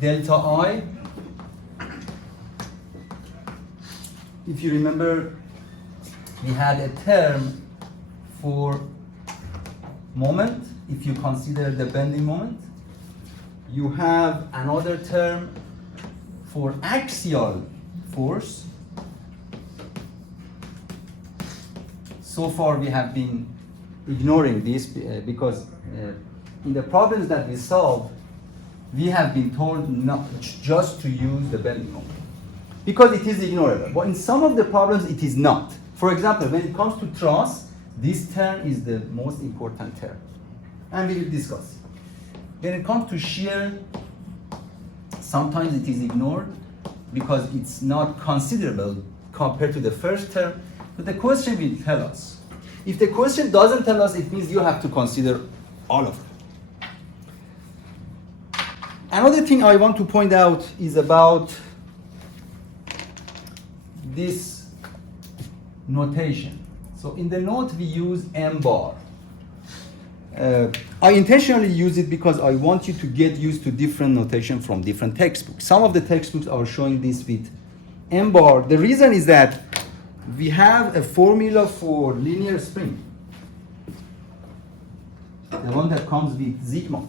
delta I. If you remember, we had a term for moment, if you consider the bending moment. You have another term for axial force. So far we have been ignoring this because in the problems that we solve, we have been told not just to use the bending moment because it is ignorable. But in some of the problems it is not. For example, when it comes to truss, this term is the most important term, and we will discuss it. When it comes to shear, sometimes it is ignored because it's not considerable compared to the first term, but the question will tell us. If the question doesn't tell us, it means you have to consider all of them. Another thing I want to point out is about this notation. So in the note we use M bar. I intentionally use it because I want you to get used to different notation from different textbooks. Some of the textbooks are showing this with M bar. The reason is that we have a formula for linear spring, the one that comes with sigma.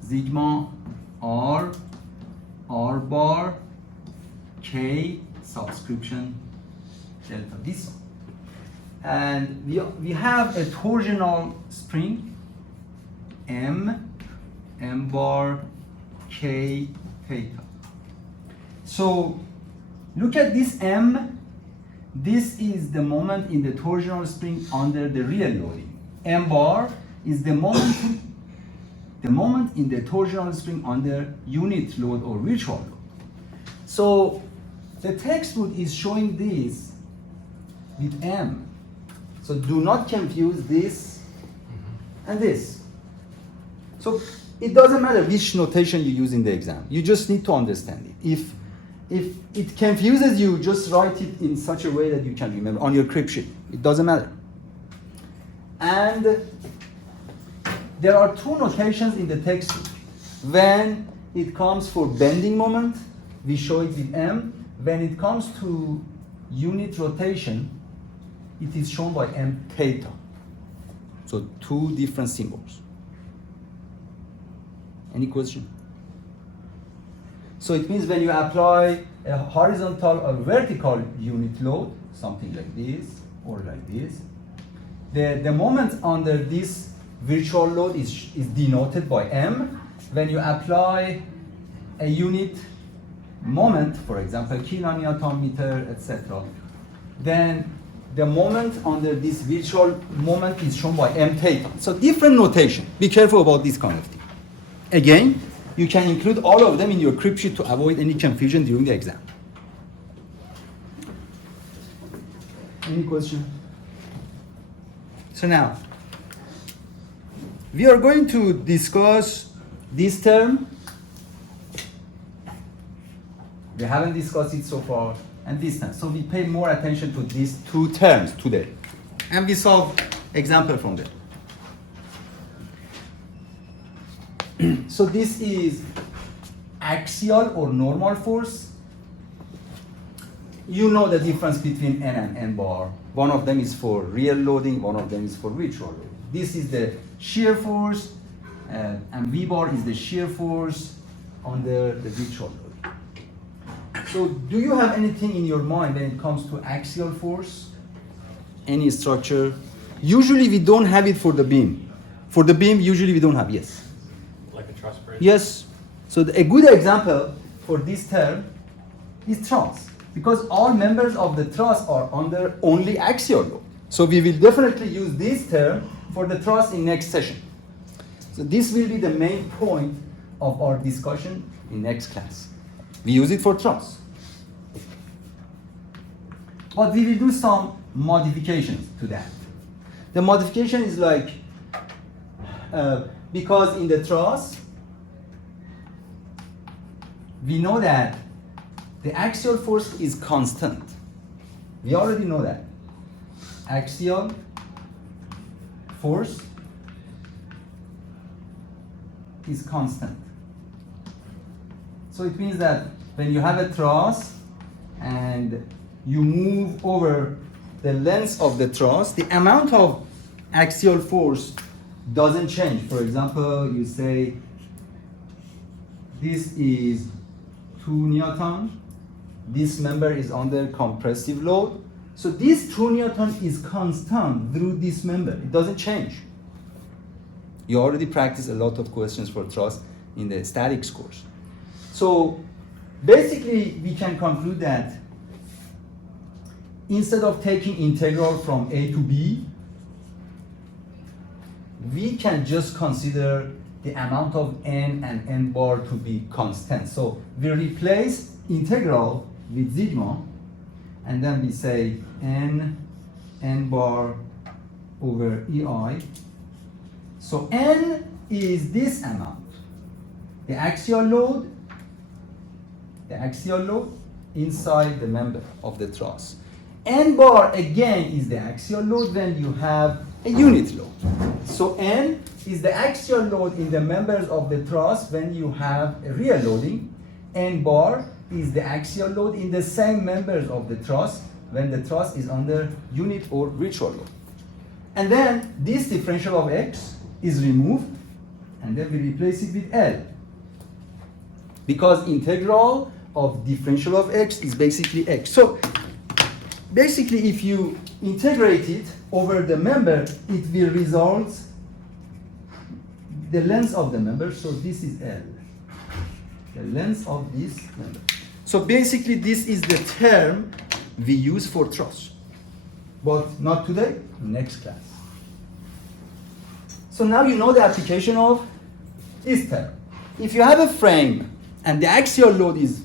Sigma R, R bar, K, subscription, delta, this one. And we have a torsional spring, M, M bar, K, theta. So look at this M. This is the moment in the torsional spring under the real loading. M bar is the moment in the torsional spring under unit load or virtual load. So the textbook is showing this with M. So do not confuse this and this. So it doesn't matter which notation you use in the exam. You just need to understand it. If it confuses you, just write it in such a way that you can remember on your crib sheet. It doesn't matter. And there are two notations in the textbook. When it comes for bending moment, we show it with M. When it comes to unit rotation, it is shown by M theta. So two different symbols. Any question? So it means when you apply a horizontal or vertical unit load, something like this or like this, the moment under this virtual load is denoted by M. When you apply a unit moment, for example, kilonewton meter, etc., then the moment under this virtual moment is shown by M theta. So different notation. Be careful about this kind of thing. Again, you can include all of them in your crib sheet to avoid any confusion during the exam. Any question? So now, we are going to discuss this term. We haven't discussed it so far, and this term. So we pay more attention to these two terms today. And we solve example from them. So this is axial or normal force. You know the difference between N and N bar. One of them is for real loading, one of them is for virtual loading. This is the shear force, and V bar is the shear force under the virtual load. So do you have anything in your mind when it comes to axial force? Any structure? Usually we don't have it for the beam. For the beam, usually we don't have, yes. Like a truss bridge? Yes. So a good example for this term is truss, because all members of the truss are under only axial load. So we will definitely use this term for the truss in next session. So this will be the main point of our discussion in next class. We use it for truss. But we will do some modifications to that. The modification is like, because in the truss, we know that the axial force is constant. We already know that. Axial force is constant. So it means that when you have a truss and you move over the length of the truss, the amount of axial force doesn't change. For example, you say this is 2 Newton, this member is under compressive load. So this 2 Newton is constant through this member. It doesn't change. You already practiced a lot of questions for truss in the statics course. So basically, we can conclude that instead of taking integral from A to B, we can just consider the amount of n and n bar to be constant. So we replace integral with sigma, and then we say n bar over EI. So n is this amount, the axial load inside the member of the truss. N bar again is the axial load when you have a unit load. So N is the axial load in the members of the truss when you have a real loading. N bar is the axial load in the same members of the truss when the truss is under unit or virtual load. And then this differential of x is removed, and then we replace it with L. Because integral of differential of x is basically x. So basically, if you integrate it over the member, it will result the length of the member. So this is L, the length of this member. So basically, this is the term we use for truss, but not today, next class. So now you know the application of this term. If you have a frame and the axial load is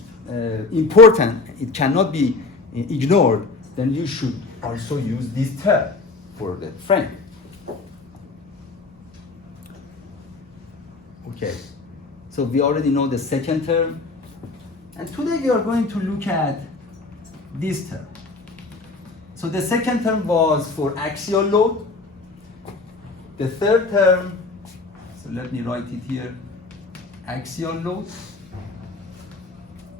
important, it cannot be ignored, then you should also use this term for the frame. Okay, so we already know the second term, and today we are going to look at this term. So the second term was for axial load. The third term, so let me write it here, axial load.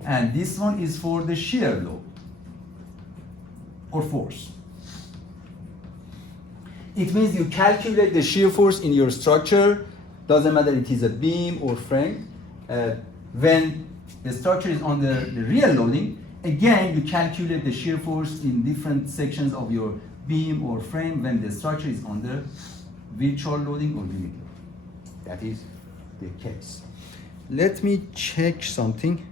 And this one is for the shear load or force. It means you calculate the shear force in your structure, doesn't matter it is a beam or frame. When the structure is under the real loading, again, you calculate the shear force in different sections of your beam or frame when the structure is under virtual loading or unit loading. That is the case. Let me check something.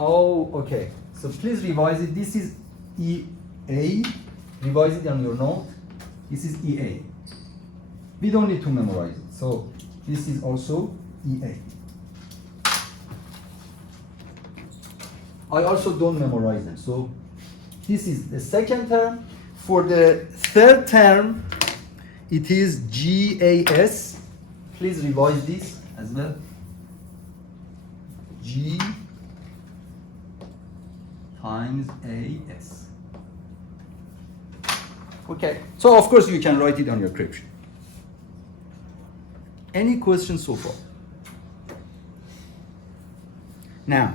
Oh, okay. So please revise it. This is EA. Revise it on your note. This is EA. We don't need to memorize it. So this is also EA. I also don't memorize them. So this is the second term. For the third term, it is GAS. Please revise this as well. G times AS. Okay, so of course you can write it on your crib sheet. Any questions so far? Now,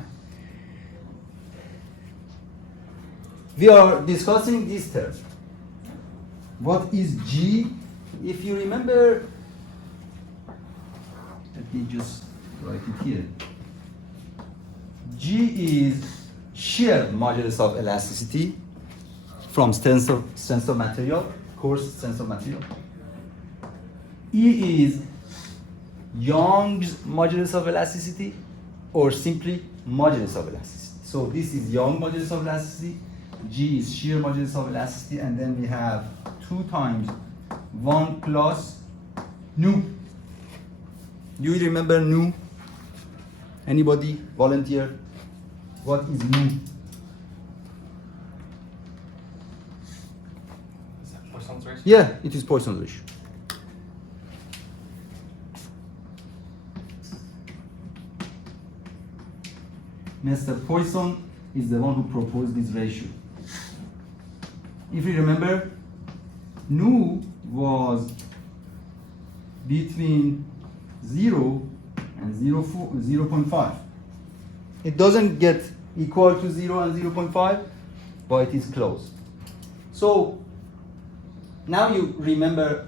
we are discussing this term. What is G? If you remember, let me just write it here. G is shear modulus of elasticity from strength of material, coarse strength of material. E is Young's modulus of elasticity, or simply modulus of elasticity. So this is Young modulus of elasticity, G is shear modulus of elasticity, and then we have 2 times 1 plus nu. Do you remember nu? Anybody? Volunteer? What is nu? Is that Poisson's ratio? Yeah, it is Poisson's ratio. Mr. Poisson is the one who proposed this ratio. If you remember, nu was between 0 and 0.5. It doesn't get equal to 0 and 0.5, but it is close. So now you remember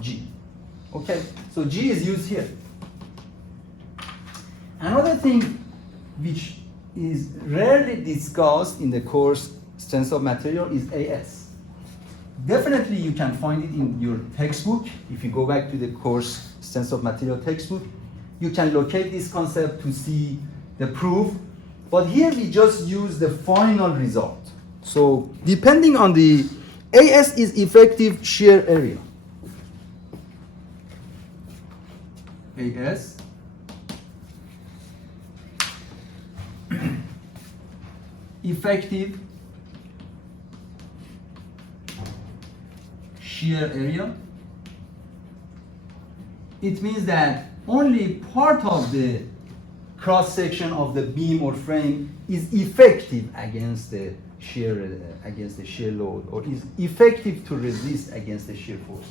G. Okay, so G is used here. Another thing which is rarely discussed in the course Strength of Material is AS. Definitely you can find it in your textbook. If you go back to the course Strength of Material textbook, you can locate this concept to see the proof. But here we just use the final result. So depending on the AS is effective shear area. AS effective shear area. It means that only part of the cross section of the beam or frame is effective against the shear load, or is effective to resist against the shear force.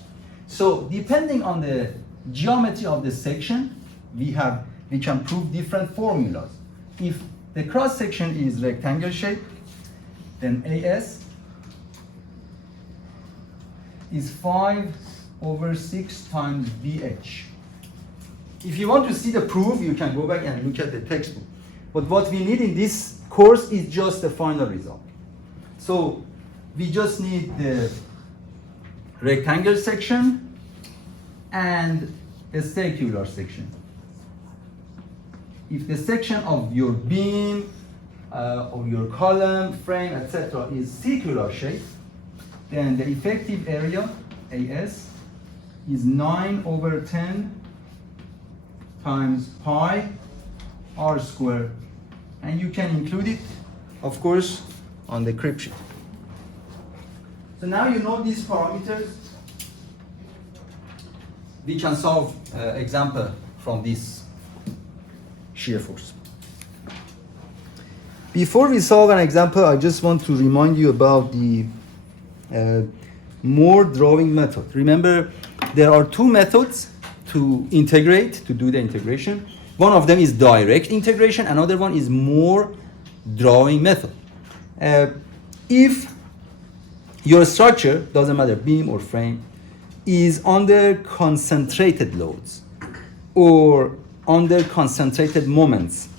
So depending on the geometry of the section, we can prove different formulas. If the cross section is rectangle shape, then AS is 5/6 times BH. If you want to see the proof, you can go back and look at the textbook. But what we need in this course is just the final result. So we just need the rectangle section and a circular section. If the section of your beam, or your column, frame, etc. is circular shape, then the effective area, AS, is 9/10 times pi r squared. And you can include it, of course, on the crib sheet. So now you know these parameters. We can solve example from this shear force. Before we solve an example, I just want to remind you about the Moore drawing method. Remember, there are two methods to integrate, to do the integration. One of them is direct integration, another one is Moore drawing method. If your structure, doesn't matter, beam or frame, is under concentrated loads or under concentrated moments,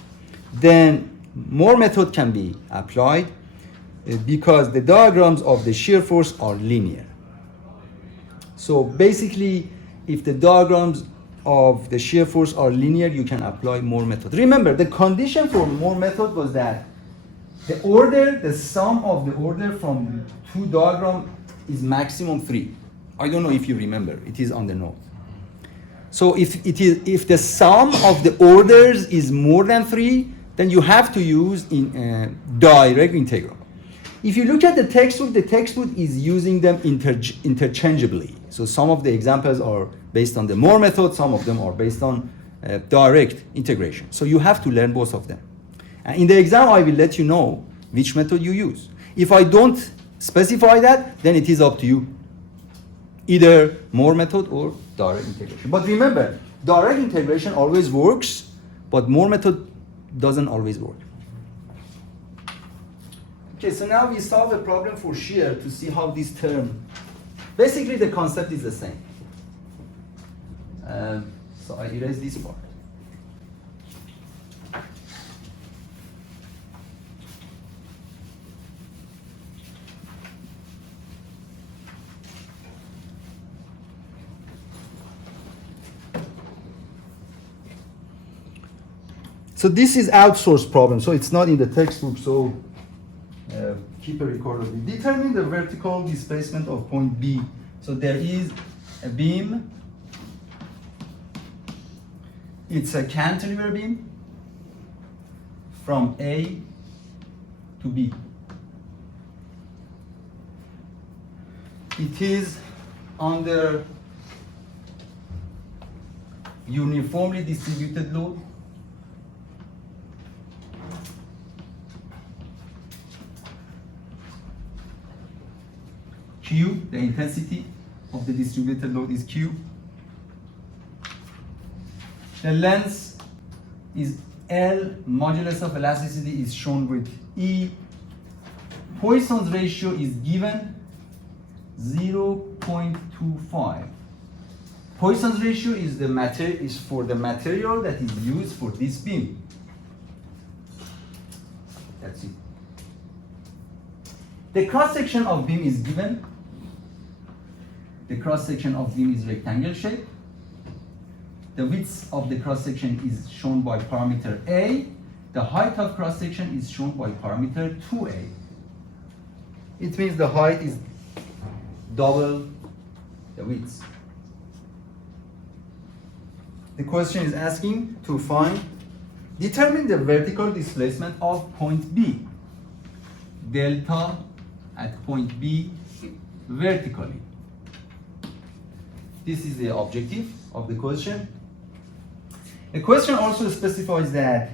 then Moore method can be applied because the diagrams of the shear force are linear. So basically, if the diagrams of the shear force are linear, you can apply Moore method. Remember, the condition for Moore method was that the sum of the order from two diagrams is maximum 3. I don't know if you remember, it is on the note. So if the sum of the orders is more than 3, then you have to use direct integral. If you look at the textbook is using them interchangeably. So some of the examples are based on the Moore method, some of them are based on direct integration. So you have to learn both of them. And in the exam, I will let you know which method you use. If I don't specify that, then it is up to you. Either Moore method or direct integration. But remember, direct integration always works, but Moore method doesn't always work. Okay, so now we solve a problem for shear to see how this term, basically the concept is the same. So I erase this part. So this is outsourced problem, so it's not in the textbook, so keep a record of it. Determine the vertical displacement of point B. So there is a beam. It's a cantilever beam from A to B. It is under uniformly distributed load. Q, the intensity of the distributed load is Q. The length is L modulus of elasticity is shown with E. Poisson's ratio is given 0.25. Poisson's ratio is for the material that is used for this beam. That's it. The cross section of beam is given. The cross section of beam is rectangle shape. The width of the cross section is shown by parameter A. The height of cross section is shown by parameter 2A. It means the height is double the width. The question is asking to determine the vertical displacement of point B. Delta at point B vertically. This is the objective of the question. The question also specifies that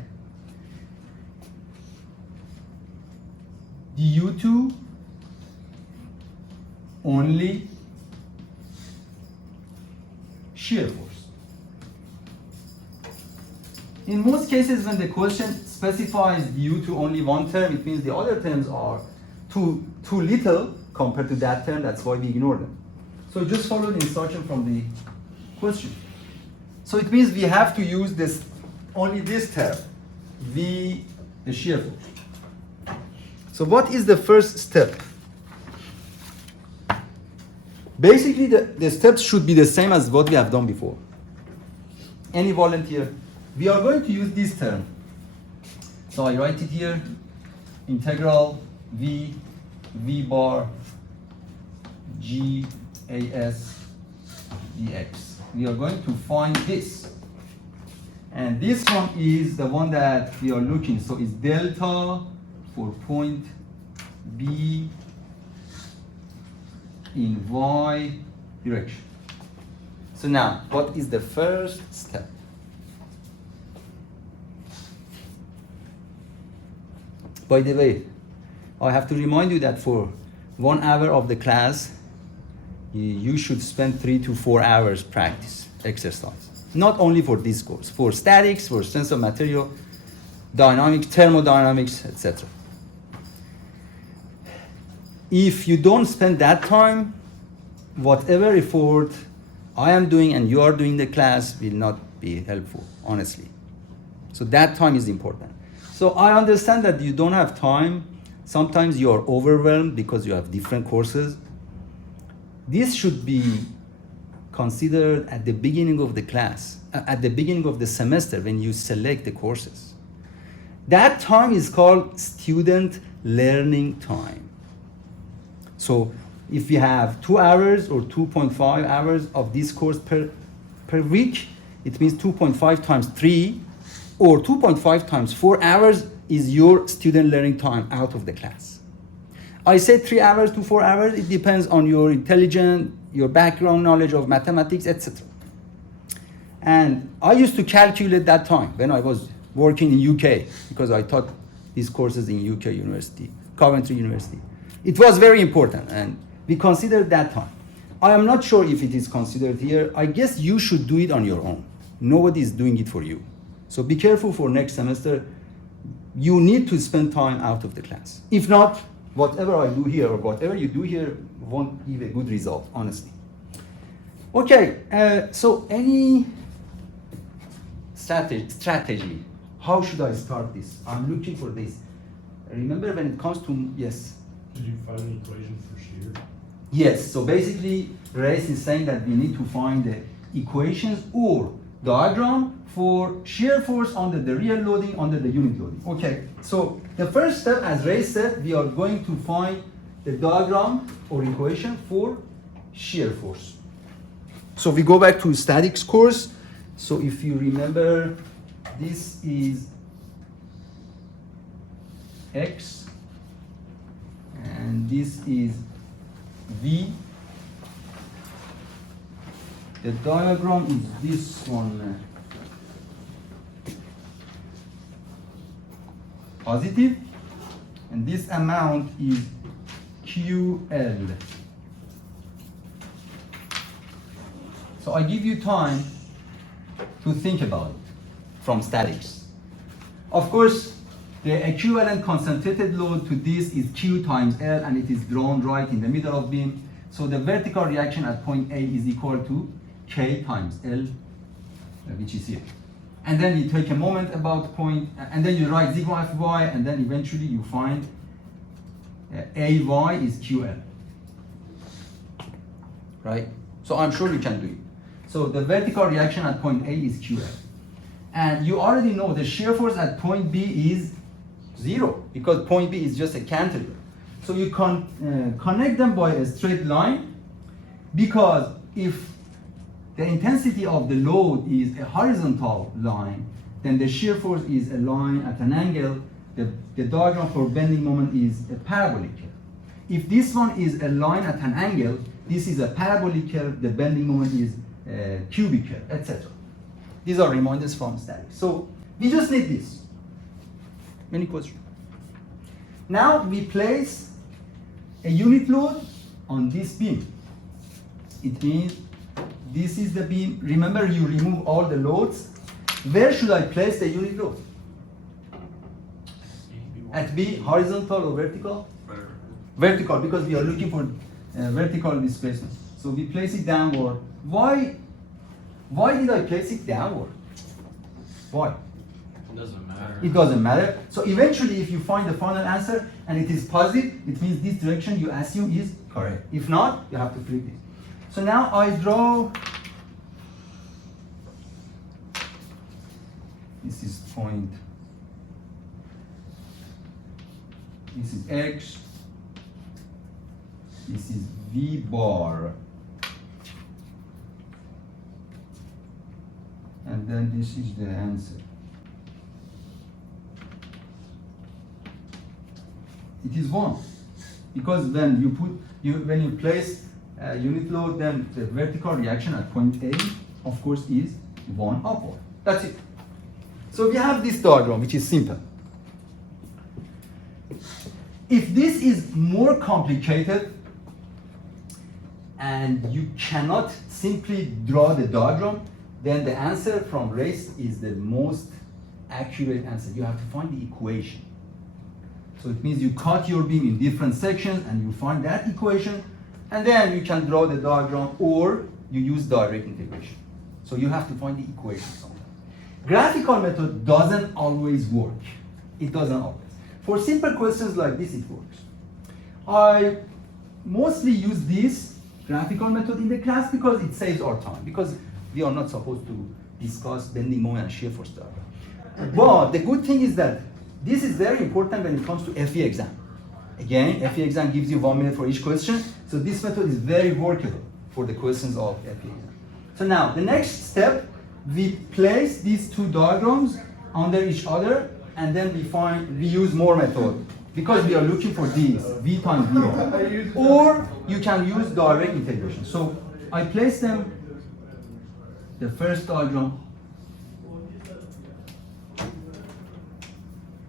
due to only shear force. In most cases, when the question specifies due to only one term, it means the other terms are too little compared to that term. That's why we ignore them. So just follow the instruction from the question. So it means we have to use only this term, V, the shear force. So what is the first step? Basically, the steps should be the same as what we have done before. Any volunteer? We are going to use this term. So I write it here, integral V bar GAS dx. We are going to find this. And this one is the one that we are looking. So it's delta for point B in Y direction. So now, what is the first step? By the way, I have to remind you that for 1 hour of the class, you should spend 3 to 4 hours practice exercise. Not only for this course, for statics, for sense of material, dynamics, thermodynamics, etc. If you don't spend that time, whatever effort I am doing and you are doing the class will not be helpful, honestly. So that time is important. So I understand that you don't have time. Sometimes you are overwhelmed because you have different courses. This should be considered at the beginning of the class, at the beginning of the semester when you select the courses. That time is called student learning time. So if you have 2 hours or 2.5 hours of this course per week, it means 2.5 times 3 or 2.5 times 4 hours is your student learning time out of the class. I say 3 hours to 4 hours, it depends on your intelligence, your background knowledge of mathematics, etc. And I used to calculate that time when I was working in UK, because I taught these courses in UK University, Coventry University. It was very important, and we considered that time. I am not sure if it is considered here. I guess you should do it on your own. Nobody is doing it for you. So be careful for next semester. You need to spend time out of the class. If not, whatever I do here or whatever you do here won't give a good result, honestly. Okay, so any strategy, how should I start this? I'm looking for this. Remember when it comes to, yes? Did you find an equation for shear? Yes, so basically Reis is saying that we need to find the equations or diagram for shear force under the real loading, under the unit loading. Okay, so the first step, as Ray said, we are going to find the diagram or equation for shear force. So we go back to statics course. So if you remember, this is X and this is V. The diagram is this one. Positive, and this amount is QL. So I give you time to think about it from statics. Of course, the equivalent concentrated load to this is Q times L, and it is drawn right in the middle of beam. So the vertical reaction at point A is equal to K times L, which is here. And then you take a moment about point, and then you write sigma Fy, and then eventually you find Ay is QL. Right? So I'm sure you can do it. So the vertical reaction at point A is QL. And you already know the shear force at point B is 0, because point B is just a cantilever. So you can connect them by a straight line, because if the intensity of the load is a horizontal line, then the shear force is a line at an angle. The diagram for bending moment is a parabolic curve. If this one is a line at an angle, this is a parabolic curve, the bending moment is a cubic curve, etc. These are reminders from statics. So we just need this. Any questions? Now we place a unit load on this beam. It means this is the beam. Remember, you remove all the loads. Where should I place the unit load? At B, horizontal or vertical? Vertical, because we are looking for vertical displacement. So we place it downward. Why did I place it downward? Why? It doesn't matter. It doesn't matter. So eventually, if you find the final answer and it is positive, it means this direction you assume is correct. If not, you have to flip it. So now I draw, this is point, this is X, this is V bar, and then this is the answer. It is 1, because when you place unit load, then the vertical reaction at point A, of course, is 1 upward. That's it. So we have this diagram, which is simple. If this is more complicated and you cannot simply draw the diagram, then the answer from race is the most accurate answer. You have to find the equation. So it means you cut your beam in different sections and you find that equation, and then you can draw the diagram, or you use direct integration. So you have to find the equation somewhere. Graphical method doesn't always work. It doesn't always. For simple questions like this, it works. I mostly use this graphical method in the class because it saves our time, because we are not supposed to discuss bending moment and shear force diagram. But the good thing is that this is very important when it comes to FE exam. Again, FE exam gives you 1 minute for each question, so this method is very workable for the questions of FE exam. So now, the next step, we place these two diagrams under each other, and then we use more method, because we are looking for these, V times V bar. Or you can use direct integration. So I place them, the first diagram,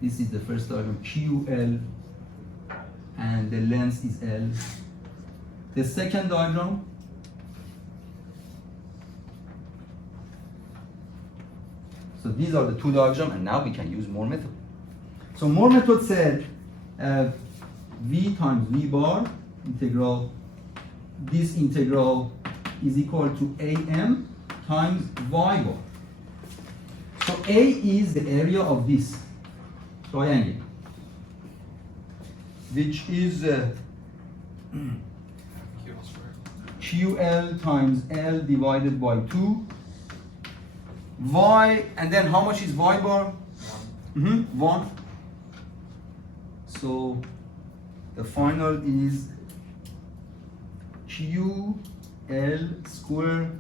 this is the first diagram, QL, and the length is L. The second diagram, so these are the two diagrams, and now we can use more method. So more method said V times V bar integral, this integral is equal to AM times Y bar. So A is the area of this triangle, which is QL times L divided by 2. Y, and then how much is Y bar? 1. So the final is QL square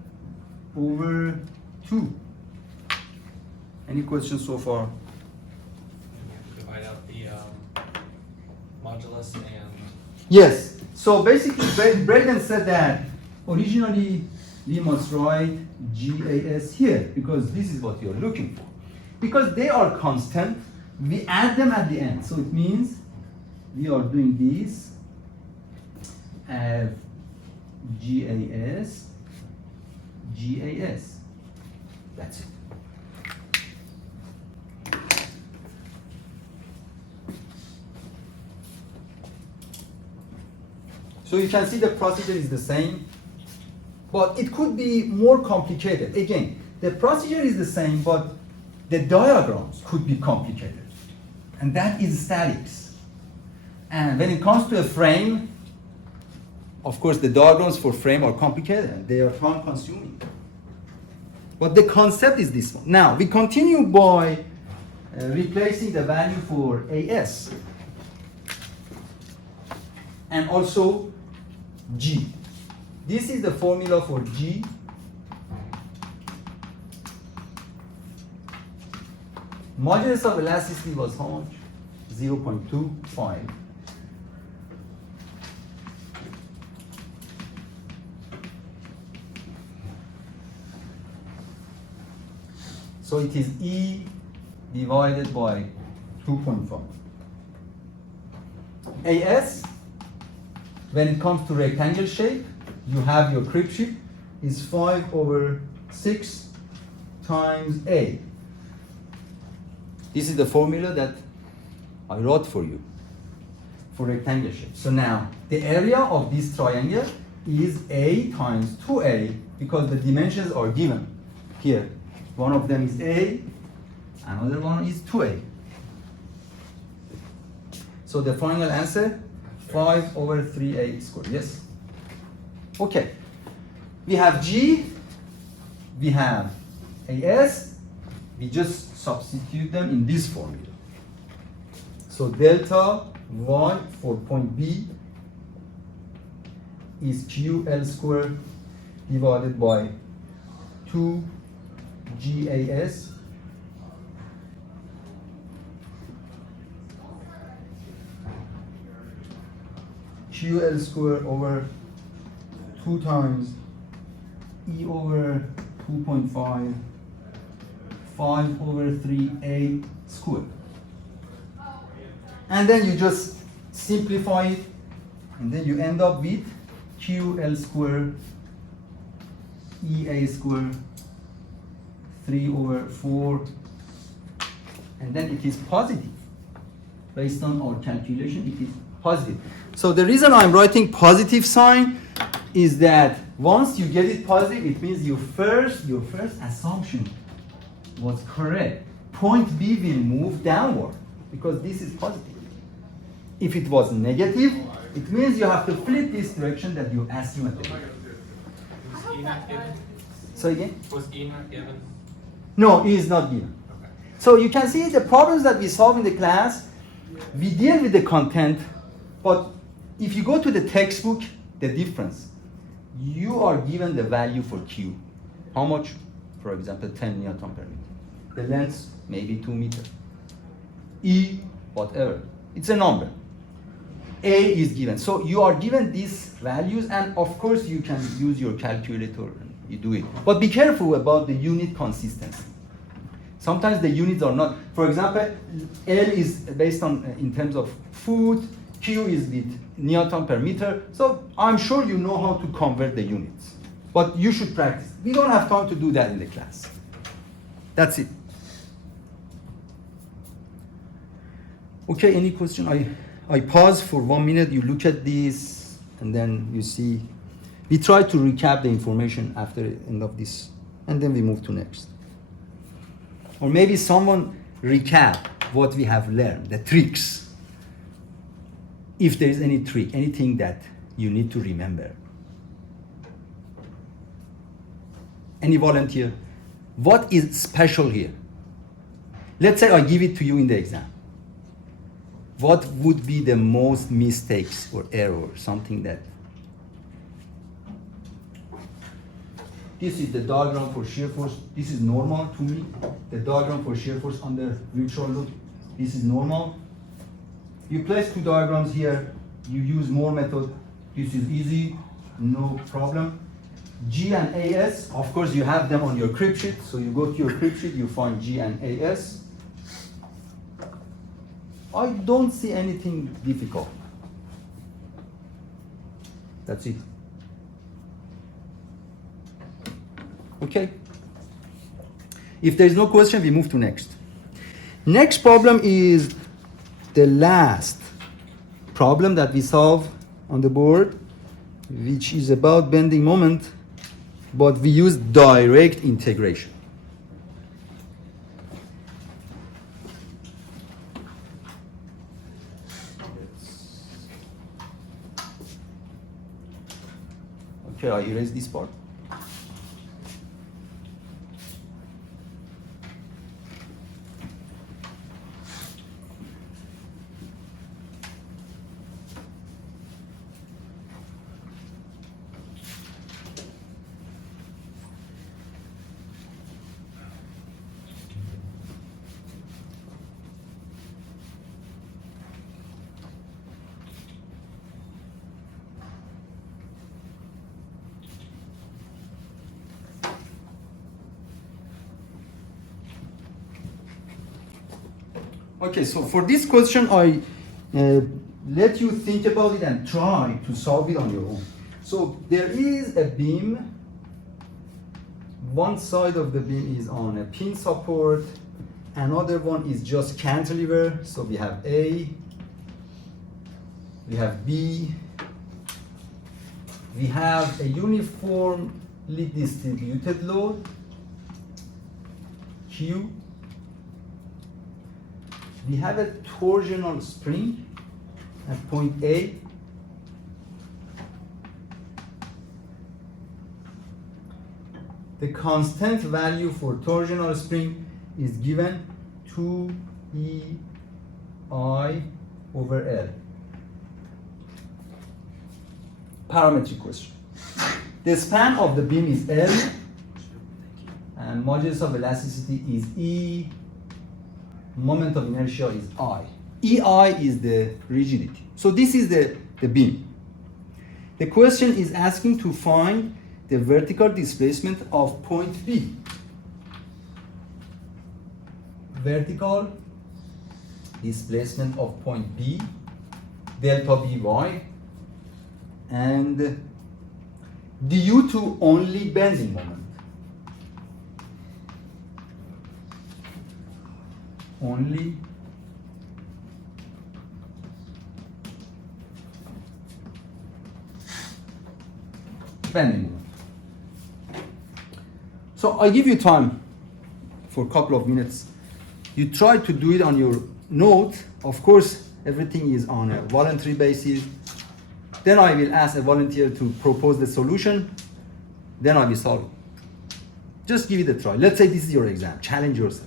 over 2. Any questions so far? Divide out the modulus and Yes. So basically, Braden said that originally we must write GAS here, because this is what you're looking for. Because they are constant, we add them at the end. So it means we are doing this as GAS, GAS. That's it. So you can see the procedure is the same, but it could be more complicated. Again, the procedure is the same, but the diagrams could be complicated. And that is statics. And when it comes to a frame, of course, the diagrams for frame are complicated and they are time consuming. But the concept is this one. Now, we continue by replacing the value for AS and also G. This is the formula for G. Modulus of elasticity was how much? 0.25. So it is E divided by 2.5. AS, when it comes to rectangle shape, you have your crib sheet is 5/6 times A. This is the formula that I wrote for you for rectangle shape. So now the area of this triangle is A times 2A because the dimensions are given here. One of them is A, another one is 2A. So the final answer, 5/3A squared, yes? Okay, we have G, we have AS, we just substitute them in this formula. So delta Y for point B is QL squared divided by 2 GAS QL squared over 2 times E over 2.5 5/3A squared. And then you just simplify it and then you end up with QL squared EA squared 3/4, and then it is positive. Based on our calculation, it is positive. So the reason I'm writing positive sign is that once you get it positive, it means your first assumption was correct. Point B will move downward because this is positive. If it was negative, it means you have to flip this direction that you assume at the beginning. Was E not given? So again? Was E not given? No, E is not given. Okay. So you can see the problems that we solve in the class, we deal with the content, but if you go to the textbook, the difference, you are given the value for Q. How much? For example, 10 Newton per meter. The length, maybe 2 meters. E, whatever. It's a number. A is given. So you are given these values, and of course you can use your calculator and you do it. But be careful about the unit consistency. Sometimes the units are not. For example, L is based on in terms of foot, Q is with Newton per meter. So I'm sure you know how to convert the units. But you should practice. We don't have time to do that in the class. That's it. Okay, any question? I pause for 1 minute, you look at this, and then you see. We try to recap the information after the end of this, and then we move to next. Or maybe someone recap what we have learned, the tricks. If there is any trick, anything that you need to remember. Any volunteer? What is special here? Let's say I give it to you in the exam. What would be the most mistakes or error, something that? This is the diagram for shear force. This is normal to me. The diagram for shear force under virtual load. This is normal. You place 2 diagrams here. You use Moore method. This is easy, no problem. G and AS, of course you have them on your crib sheet. So you go to your crib sheet, you find G and AS. I don't see anything difficult. That's it. Okay. If there is no question, we move to next. Next problem is the last problem that we solve on the board. which is about bending moment, but we use direct integration. Okay, I erase this part. Okay, so for this question, I let you think about it and try to solve it on your own. So there is a beam. One side of the beam is on a pin support. Another one is just cantilever. So we have A, we have B, we have a uniformly distributed load, Q. We have a torsional spring at point A. The constant value for torsional spring is given 2EI over L. Parametric question. The span of the beam is L, and modulus of elasticity is E. Moment of inertia is I. EI is the rigidity. So this is the beam. The question is asking to find the vertical displacement of point B. Vertical displacement of point B, delta By, and due to only bending moment. Only bending moment. So I give you time for a couple of minutes. You try to do it on your note. Of course, everything is on a voluntary basis. Then I will ask a volunteer to propose the solution. Then I will solve it. Just give it a try. Let's say this is your exam. Challenge yourself.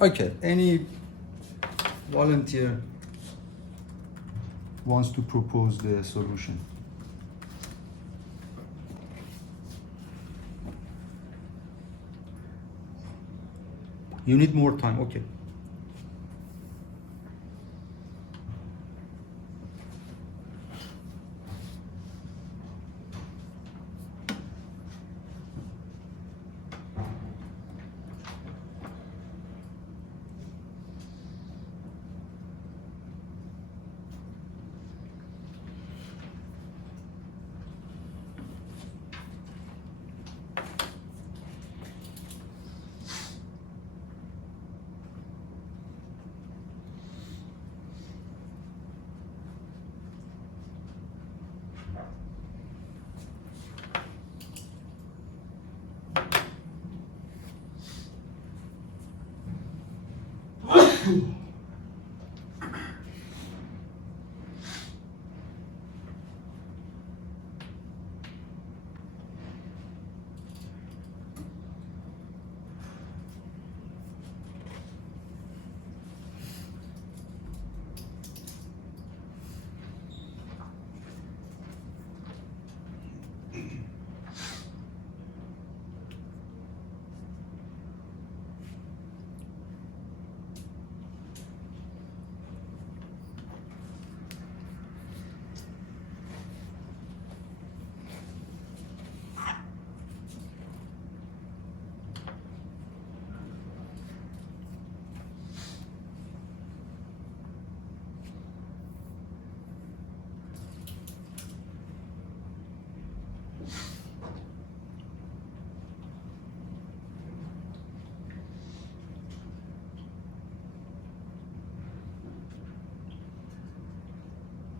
Okay, any volunteer wants to propose the solution? You need more time, okay.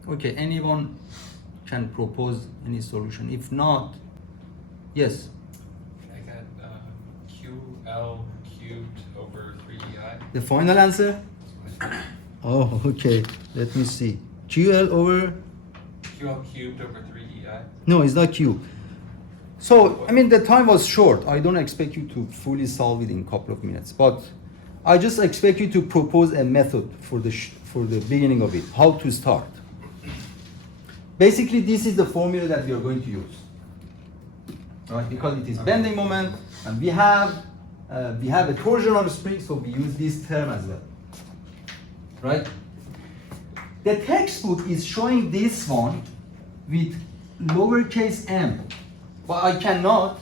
Okay, anyone can propose any solution. If not, yes. I got QL cubed over 3EI. The final answer? Oh, okay. Let me see. QL over? QL cubed over 3EI. No, it's not Q. So, I mean, the time was short. I don't expect you to fully solve it in a couple of minutes, but I just expect you to propose a method for the beginning of it, how to start. Basically, this is the formula that we are going to use, right? Because it is bending moment, and we have a torsional spring, so we use this term as well, right? The textbook is showing this one with lowercase m, but I cannot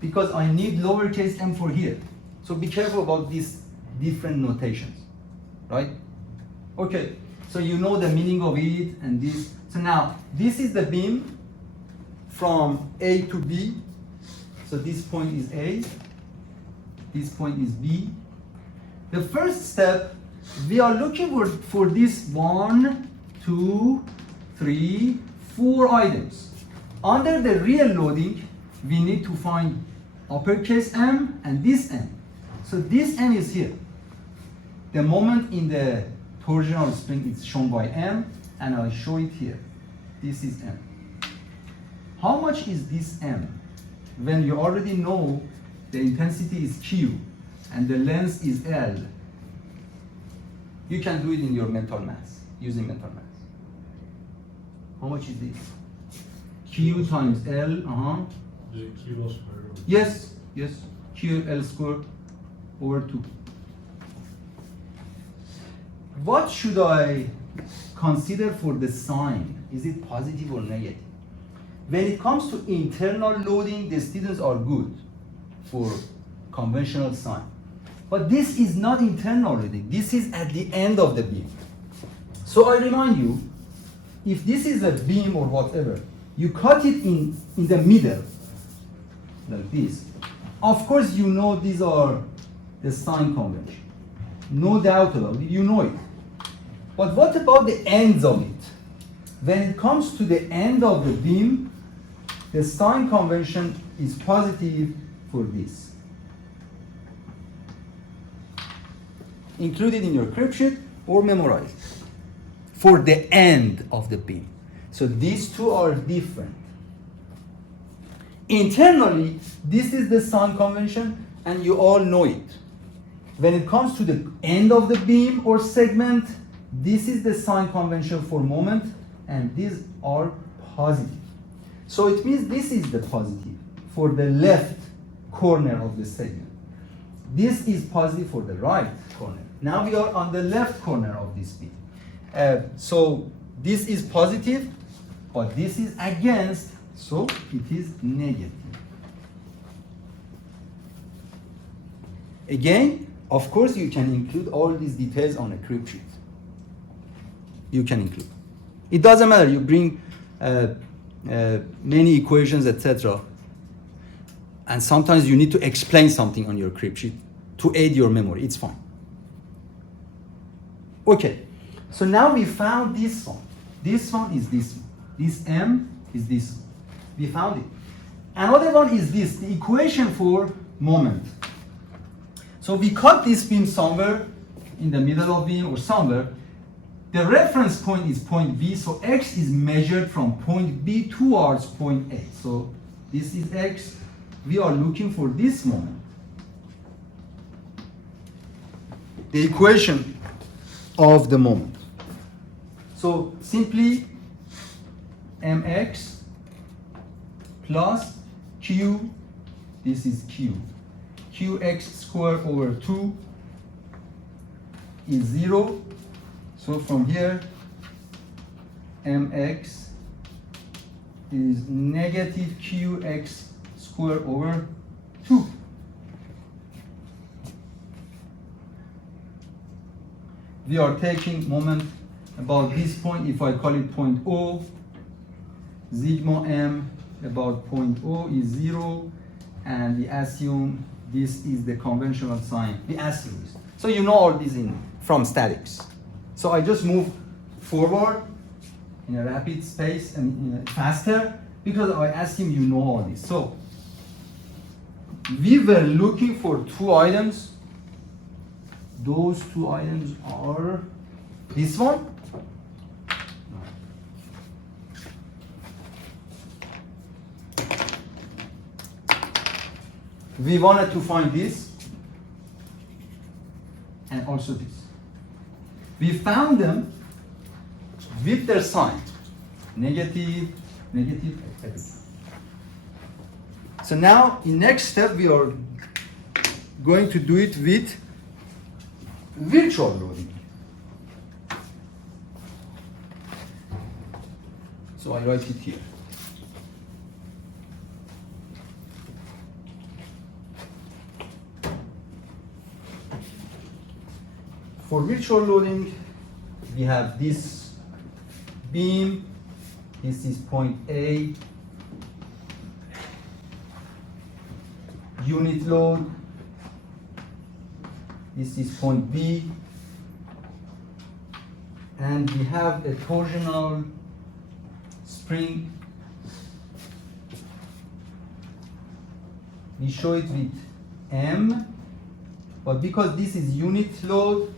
because I need lowercase m for here. So be careful about these different notations, right? Okay, so you know the meaning of it and this. So now, this is the beam from A to B. So this point is A, this point is B. The first step, we are looking for this 1, 2, 3, 4 items. Under the real loading, we need to find uppercase M and this M. So this M is here. The moment in the torsional spring is shown by M, and I'll show it here. This is M. How much is this M? When you already know the intensity is Q and the length is L, you can do it in your mental math, using mental math. How much is this? Q times L, Is it kilo squared? Yes, Q L squared over 2. What should I consider for the sign? Is it positive or negative? When it comes to internal loading, the students are good for conventional sign. But this is not internal loading. This is at the end of the beam. So I remind you, if this is a beam or whatever, you cut it in the middle, like this. Of course, you know these are the sign convention. No doubt about it, you know it. But what about the ends of it? When it comes to the end of the beam, the sign convention is positive for this. Include it in your crib sheet or memorize it. For the end of the beam. So these two are different. Internally, this is the sign convention, and you all know it. When it comes to the end of the beam or segment, this is the sign convention for moment, and these are positive. So it means this is the positive for the left corner of the segment. This is positive for the right corner. Now we are on the left corner of this beam. So this is positive, but this is against, so it is negative. Again, of course, you can include all these details on a crib sheet. You can include. It doesn't matter, you bring many equations, etc. And sometimes you need to explain something on your crib sheet to aid your memory, it's fine. Okay, so now we found this one. This one is this one. This M is this one. We found it. Another one is this, the equation for moment. So we cut this beam somewhere in the middle of beam or somewhere. The reference point is point B, so x is measured from point B towards point A. So this is x. We are looking for this moment. The equation of the moment. So simply mx plus q, this is q, qx squared over 2 is 0. So from here, mx is negative qx squared over 2. We are taking moment about this point. If I call it point O, sigma m about point O is 0, and we assume this is the conventional sign. We assume this. So you know all these from statics. So I just move forward in a rapid space and faster because I assume you know all this. So we were looking for two items. Those two items are this one. We wanted to find this and also this. We found them with their sign, negative, negative, everything. So now, in next step, we are going to do it with virtual loading. So I write it here. For virtual loading, we have this beam. This is point A. Unit load. This is point B. And we have a torsional spring. We show it with M, but because this is unit load,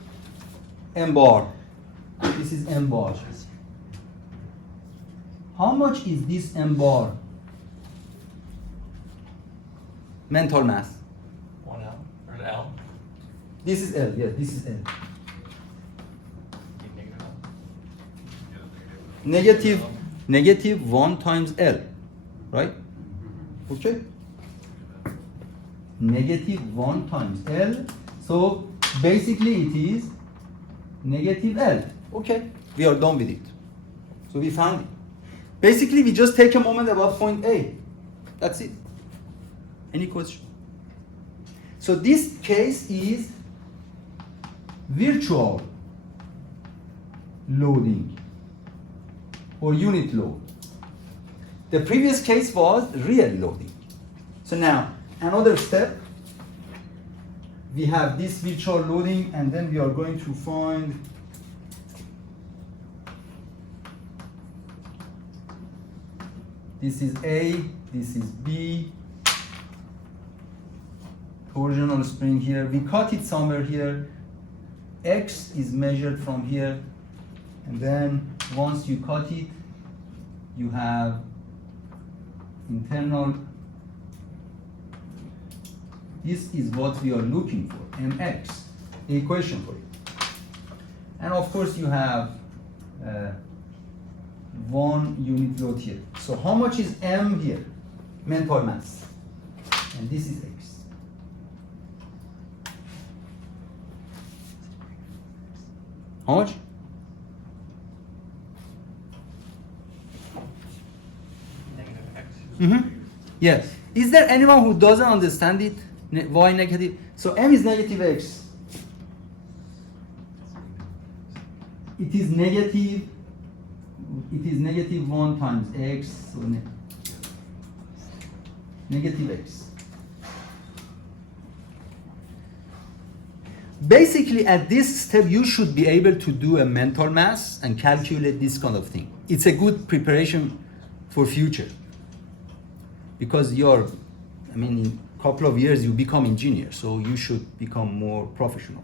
M bar. This is M bar. How much is this M bar? Mental mass. 1L or L? This is L, yeah, this is L. Negative 1 times L, right? Okay? Negative 1 times L. So basically it is negative L. Okay, we are done with it. So we found it. Basically, we just take a moment above point A. That's it. Any question? So this case is virtual loading or unit load. The previous case was real loading. So now, another step. We have this virtual loading, and then we are going to find this is A, this is B, torsional spring here. We cut it somewhere here. X is measured from here, and then once you cut it, you have internal. This is what we are looking for, mx, the equation for it. And of course you have 1 unit load here. So how much is m here? Mental mass. And this is x. How much? Negative X. Mm-hmm. Yes. Is there anyone who doesn't understand it? Why negative? So m is negative x. It is negative 1 times x, so negative x. Basically, at this step, you should be able to do a mental mass and calculate this kind of thing. It's a good preparation for future. Because in a couple of years, you become engineer, so you should become more professional.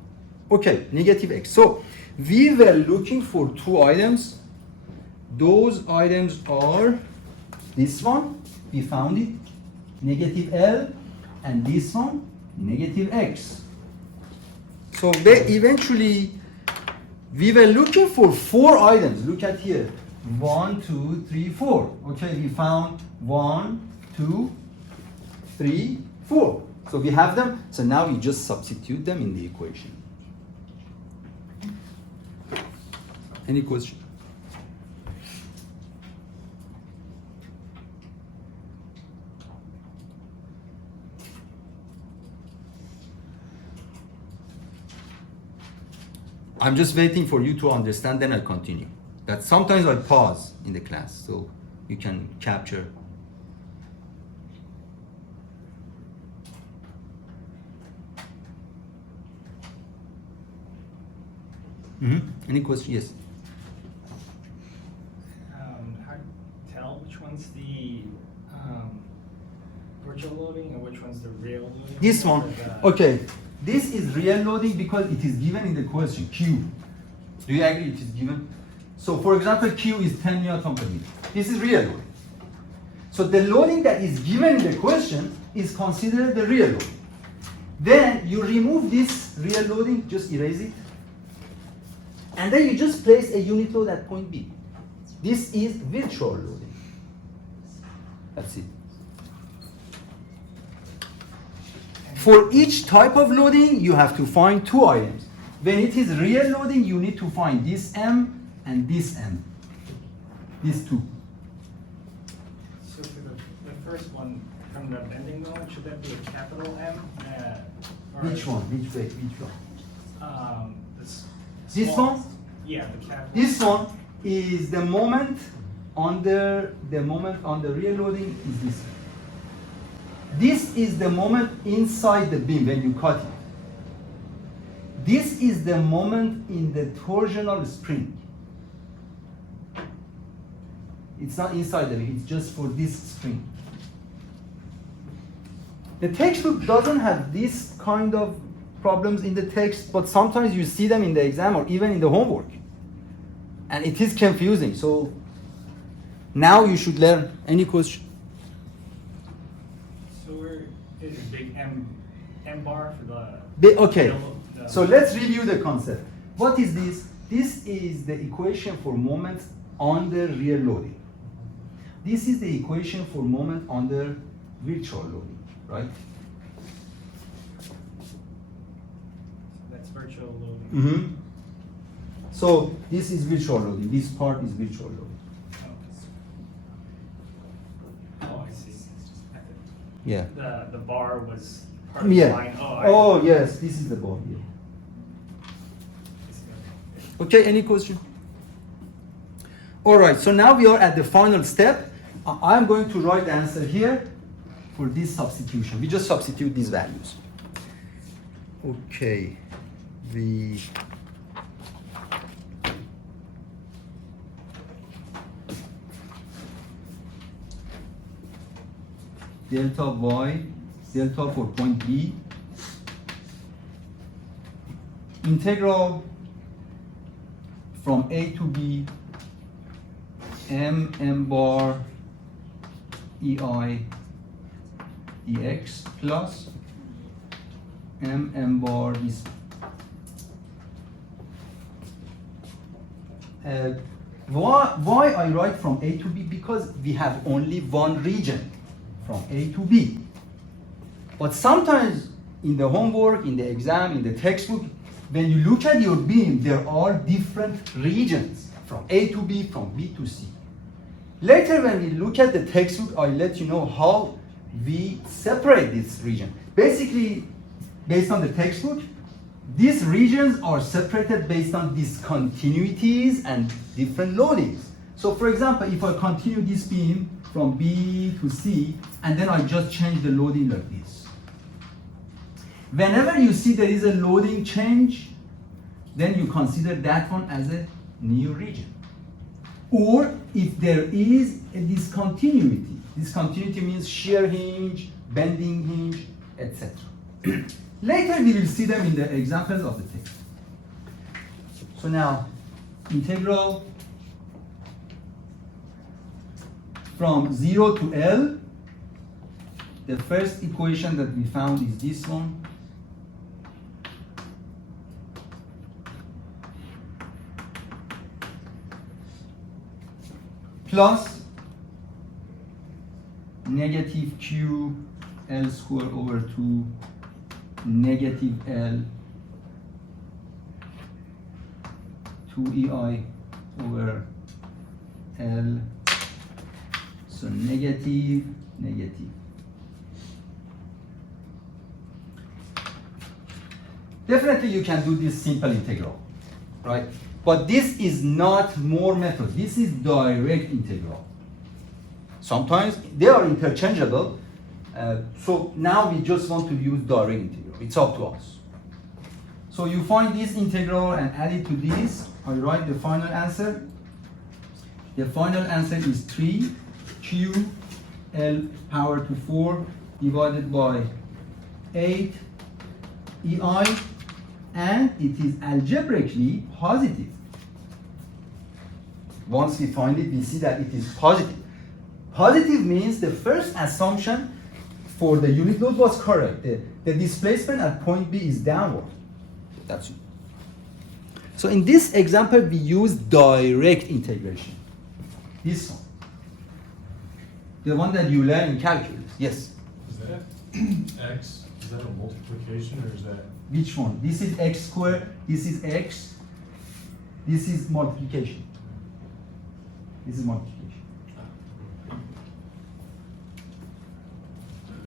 Okay, negative x. So we were looking for two items. Those items are this one, we found it, negative L, and this one, negative x. So eventually, we were looking for 4 items. Look at here. 1, 2, 3, 4. Okay, we found 1, 2, 3, 4. So we have them. So now we just substitute them in the equation. Any question? I'm just waiting for you to understand, then I'll continue. That sometimes I pause in the class, so you can capture. Any question? Yes. How to tell which one's the virtual loading and which one's the real loading? This one. Okay. This is real loading because it is given in the question, Q. Do you agree it is given? So for example, Q is 10 Newton per meter. This is real loading. So the loading that is given in the question is considered the real loading. Then you remove this real loading, just erase it. And then you just place a unit load at point B. This is virtual loading. That's it. For each type of loading, you have to find 2 items. When it is real loading, you need to find this M and this M. These 2. So for the first one, from the bending moment, should that be a capital M? Or Which one? Which way? Which one? This small- one? Yeah, the capital. This one is the moment under the real loading is this. This is the moment inside the beam when you cut it. This is the moment in the torsional spring. It's not inside the beam, it's just for this spring. The textbook doesn't have this kind of problems in the text, but sometimes you see them in the exam or even in the homework. And it is confusing, so now you should learn. Any question? So where is big M bar for Okay, the- so let's review the concept. What is this? This is the equation for moment under real loading. This is the equation for moment under virtual loading, right? That's virtual loading. Mm-hmm. So this is virtual loading. This part is virtual loading. Oh, I see. Yeah. The bar was part of the Yeah. line. Oh, yes. This is the bar. Yeah. Okay. Any question? All right. So now we are at the final step. I'm going to write the answer here for this substitution. We just substitute these values. Okay. We. Delta y, delta for point B, integral from A to B, m bar ei dx plus m bar this. Why I write from A to B? Because we have only one region from A to B. But sometimes in the homework, in the exam, in the textbook, when you look at your beam, there are different regions from A to B, from B to C. Later when we look at the textbook, I'll let you know how we separate this region. Basically, based on the textbook, these regions are separated based on discontinuities and different loadings. So for example, if I continue this beam from B to C, and then I just change the loading like this. Whenever you see there is a loading change, then you consider that one as a new region. Or if there is a discontinuity. Discontinuity means shear hinge, bending hinge, etc. Later we will see them in the examples of the text. So now, integral from 0 to L, the first equation that we found is this one. Plus negative Q L square over 2 negative L 2EI over L. So negative, negative. Definitely you can do this simple integral, right? But this is not Moore method. This is direct integral. Sometimes they are interchangeable. So now we just want to use direct integral. It's up to us. So you find this integral and add it to this. I write the final answer. The final answer is 3q L power to 4 divided by 8 EI, and it is algebraically positive. Once we find it, we see that it is positive. Positive means the first assumption for the unit load was correct. The displacement at point B is downward. That's it. So in this example, we use direct integration. This one. The one that you learn in calculus. Yes. Is that x, is that a multiplication or is that? Which one? This is x squared, this is x, this is multiplication. This is multiplication.